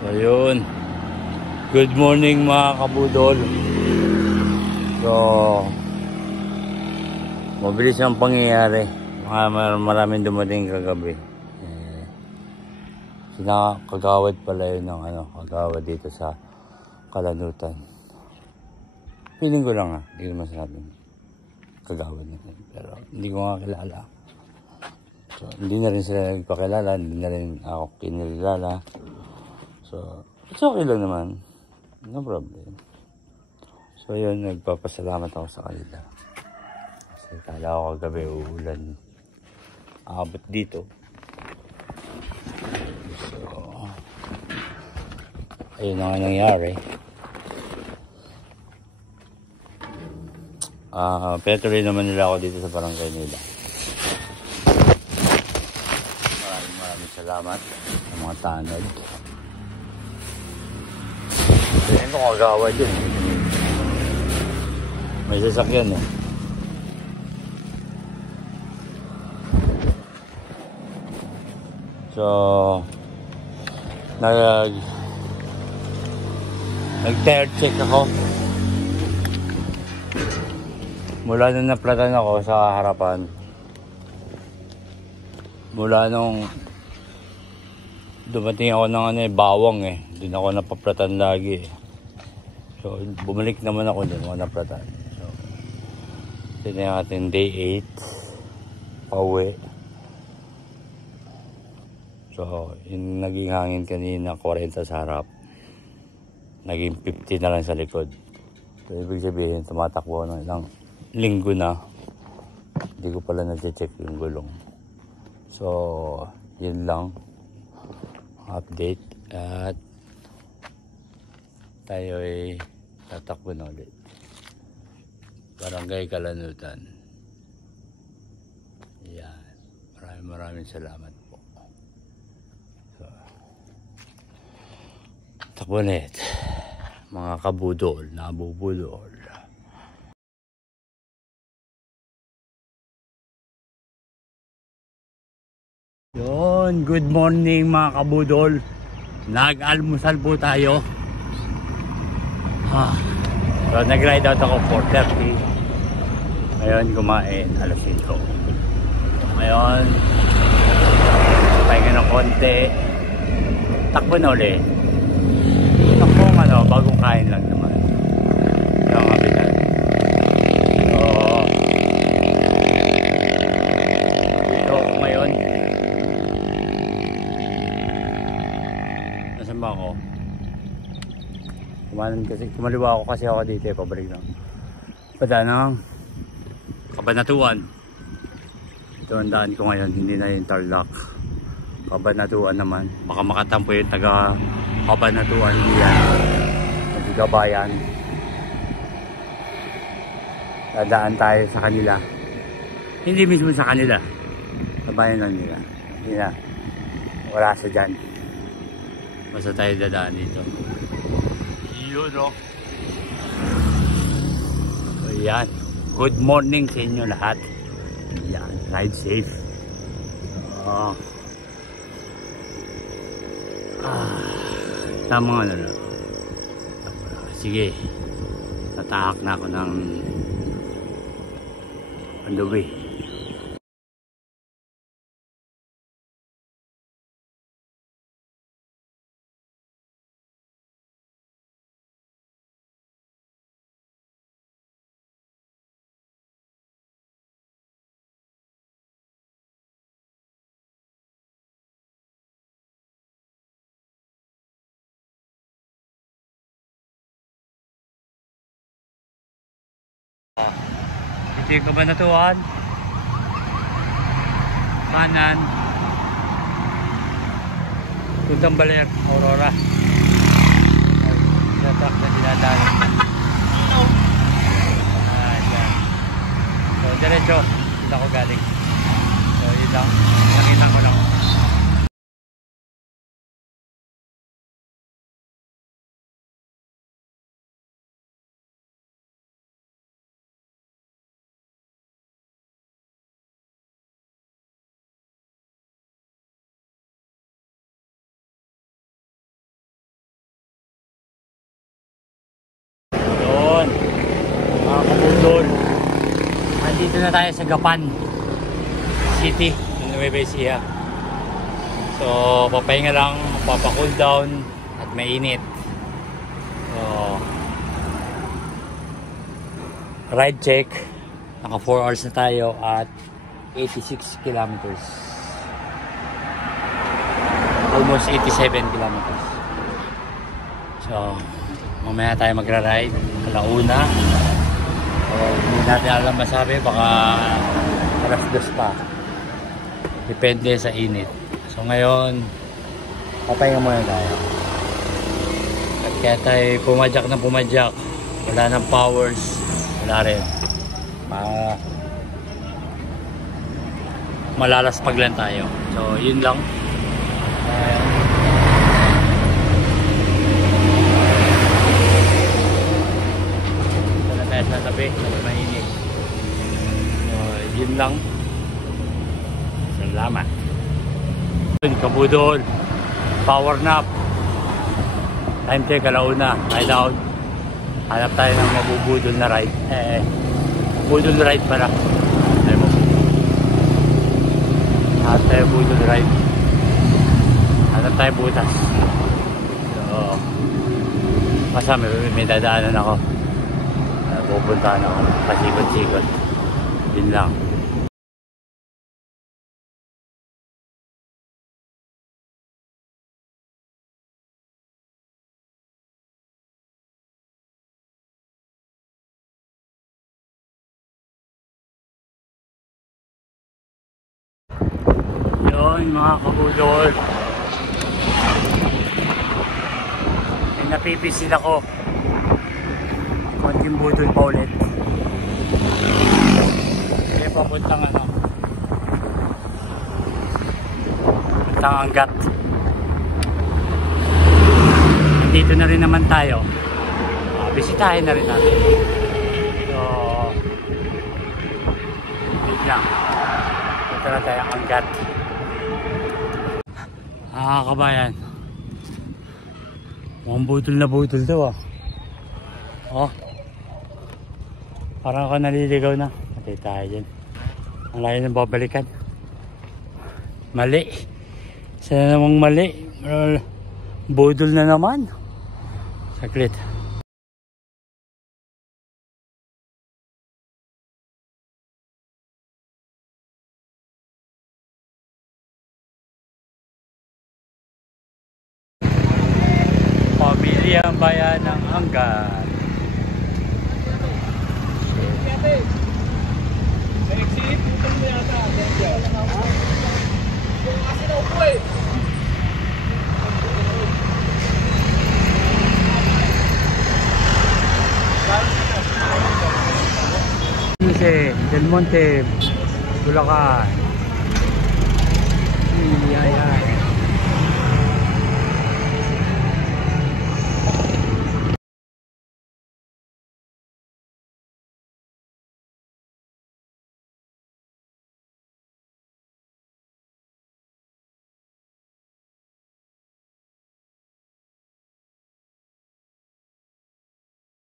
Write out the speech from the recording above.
Ayun. Good morning mga kabudol. So, mabilis ang pangyayari. Maraming dumating kagabi. Kagawad pala yun ng kagawad dito sa Kalanutan. Feeling ko lang hindi ko masasabing kagawad na. Pero hindi ko nga kilala. So, hindi na rin sila nagpakilala, hindi na rin ako kinilala. So, it's okay lang naman. No problem. So, yun, nagpapasalamat ako sa kanila. Kasi kala ko kagabi uulan. Abot dito. So, ayun na nga nangyari. Petuloy naman nila ako dito sa barangay nila. Maraming salamat sa mga tanod. Tingin ko kagawad yun. May sasakyan eh. So, nag-tire check ako. Mula nung naplatan ako sa harapan. Mula nung dumating ako ng bawang eh. Doon ako napaplatan lagi eh. So, bumalik naman ako doon ako naplatan. So, ito na natin day 8. Pauwi. So, yung naging hangin kanina 40 sa harap. Naging 50 na lang sa likod. So, ibig sabihin, tumatakbo ng ilang linggo na. Hindi ko pala na-check yung gulong. So, yun lang. Update. At tayo ay tatakbo na ulit. Barangay Kalanutan. Yan. Maraming salamat po. So, takbo ulit. Mga kabudol, nabubudol. Yun, good morning mga kabudol. Nag-almusal po tayo. So, nag-ride out ako 4:30. Ngayon, kumain, alas 5. Ngayon, pahinga ng konti. Takbo na ulit. Takbo bagong kain lang naman. Yung mga binan. So, dito ako ngayon. Nasaan ba ako? Kumaliwa ako kasi ako dito pabalik lang. Padanang Kabanatuan. Ito ang daan ko ngayon, hindi na yung Tarlac. Kabanatuan naman. Baka makatampo yung taga Kabanatuan diyan. Nagagabayan. Dadaan tayo sa kanila. Hindi mismo sa kanila. Sa bayan lang nila. Hindi na. Wala sa dyan. Basta tayo dadaan dito. Yun o. So yan. Good morning sa inyo lahat. Yan. Ride safe. Tama na lang. Sige. Natahak na ako ng on the way. Ito yung Kabanatuan. Kanan. Puntang Baler, Aurora. Tratak na dinadaan. Yan. So, diretso. Dito ako galing. So, yun lang. Nakita ko lang. Nandito na tayo sa Gapan City, Nueva Ecija. So, papahinga lang, papacool down at mainit. So, ride check. Naka 4 hours na tayo at 86 kilometers. Almost 87 kilometers. So, mamaya tayo magra-ride. Alauna. So, hindi natin alam masabi. Baka alas 2 pa. Depende sa init. So, ngayon, papahinga muna tayo. At kaya tayo pumadyak na pumadyak. Wala ng powers. Wala rin. Malalaspag lang tayo. So, yun lang. Ito na tayo sa tabi. Mainit. So, yun lang. Salamat. Kabudol. Power nap. Time check, alauna. Ride out. Hanap tayo ng mabubudol na ride. Budol ride pala. Hanap tayo budol ride. Hanap tayo butas. So, basta may dadaanan ako. Pupuntahan ako. Pasikot-sikot. Yun lang. Yun mga kabudol, may napipisil ako. Konting budol pa ulit. Kaya papuntang papuntang Angat. Dito na rin naman tayo. Bisitahin na rin natin. So, wait lang. Punta na tayo ang Angat. Kabayan, mukhang butol na butol daw oh, parang ako naliligaw na. Patay tayo dyan. Ang layo ng babalikan. Mali. Sana namang mali. Budol na naman. Saklit. Ang bayan ng Angat. Del Monte, Bulacan. Ay.